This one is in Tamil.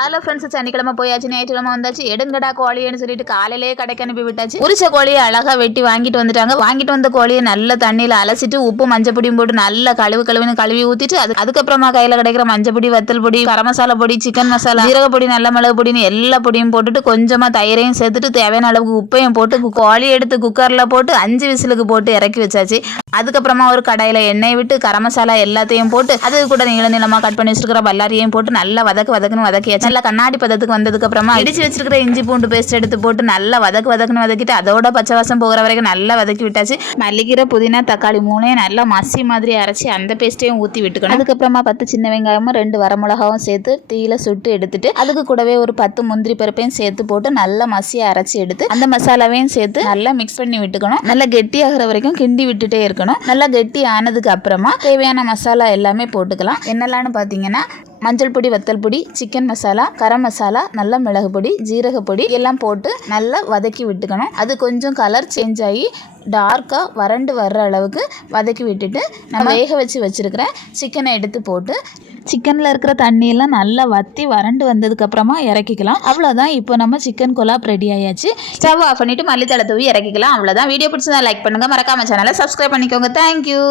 ஹலோ ஃப்ரெண்ட்ஸ், சனிக்கிழமை போயாச்சு, ஞாயிற்றுக்கிழமை வந்தாச்சு. எடுங்கடா கோழின்னு சொல்லிட்டு காலையிலேயே கடைக்கு அனுப்பி விட்டாச்சு. உரிச்ச கோழியை அழகா வெட்டி வாங்கிட்டு வந்துட்டாங்க. வாங்கிட்டு வந்த கோழியை நல்ல தண்ணியில் அலசிட்டு உப்பு மஞ்சள் பொடியும் போட்டு நல்லா கழுவி ஊற்றிட்டு அதுக்கப்புறமா கையில் கிடைக்கிற மஞ்சள் பொடி, வத்தல் பொடி, கரம் மசாலா பொடி, சிக்கன் மசாலா, ஜீரக பொடி, நல்ல மிளகு பொடின்னு எல்லா பொடியும் போட்டுட்டு கொஞ்சமாக தயிரையும் சேர்த்துட்டு தேவையான அளவுக்கு உப்பையும் போட்டு கோழி எடுத்து குக்கரில் போட்டு 5 விசிலுக்கு போட்டு இறக்கி வச்சாச்சு. அதுக்கப்புறமா ஒரு கடாயில் எண்ணெய் விட்டு கரம் மசாலா எல்லாத்தையும் போட்டு அது கூட நீளமாக கட் பண்ணி வச்சிருக்கிற பல்லாரியும் போட்டு நல்லா வதக்குன்னு வதக்கியாச்சு. நல்லா கண்ணாடி பதத்துக்கு வந்ததுக்கு அப்புறமா இடிச்சு வச்சிருக்கிற இஞ்சி பூண்டு பேஸ்ட் எடுத்து போட்டு நல்லா வதக்குன்னு வதக்கிட்டு அதோட பச்சை வாசம் போகிற வரைக்கும் நல்லா வதக்கி விட்டாச்சு. மல்லிக்கீரை, புதினா, தக்காளி 3 நல்லா மசி மாதிரி அரைச்சி அந்த பேஸ்ட்டையும் ஊற்றி விட்டுக்கணும். அதுக்கப்புறமா 10 சின்ன வெங்காயமும் 2 வரமிளகாவும் சேர்த்து தீயில சுட்டு எடுத்துட்டு அதுக்கு கூடவே ஒரு 10 முந்திரி பருப்பையும் சேர்த்து போட்டு நல்லா மசியை அரைச்சி எடுத்து அந்த மசாலாவையும் சேர்த்து நல்லா மிக்ஸ் பண்ணி விட்டுக்கணும். நல்லா கெட்டியாகிற வரைக்கும் கிண்டி விட்டுட்டே இருக்கணும். நல்லா கெட்டி ஆனதுக்கு அப்புறமா தேவையான மசாலா எல்லாமே போட்டுக்கலாம். என்னெல்லாம்னு பார்த்தீங்கன்னா மஞ்சள் பொடி, வத்தல் பொடி, சிக்கன் மசாலா, கரம் மசாலா, நல்ல மிளகு பொடி, ஜீரக பொடி எல்லாம் போட்டு நல்லா வதக்கி விட்டுக்கணும். அது கொஞ்சம் கலர் சேஞ்ச் ஆகி டார்க்காக வறண்டு வர்ற அளவுக்கு வதக்கி விட்டுட்டு நம்ம வேக வச்சிருக்கிற சிக்கனை எடுத்து போட்டு சிக்கனில் இருக்கிற தண்ணியெல்லாம் நல்லா வற்றி வறண்டு வந்ததுக்கப்புறமா இறக்கிக்கலாம். அவ்வளோதான். இப்போ நம்ம சிக்கன் கொலாப் ரெடி ஆயாச்சு. ஸ்டவ் ஆஃப் பண்ணிவிட்டு மல்லித்தழை தூவி இறக்கிக்கலாம். அவ்வளோதான். வீடியோ பிடிச்சதா லைக் பண்ணுங்கள், மறக்காம சேனலை சப்ஸ்கிரைப் பண்ணிக்கோங்க. தேங்க்யூ.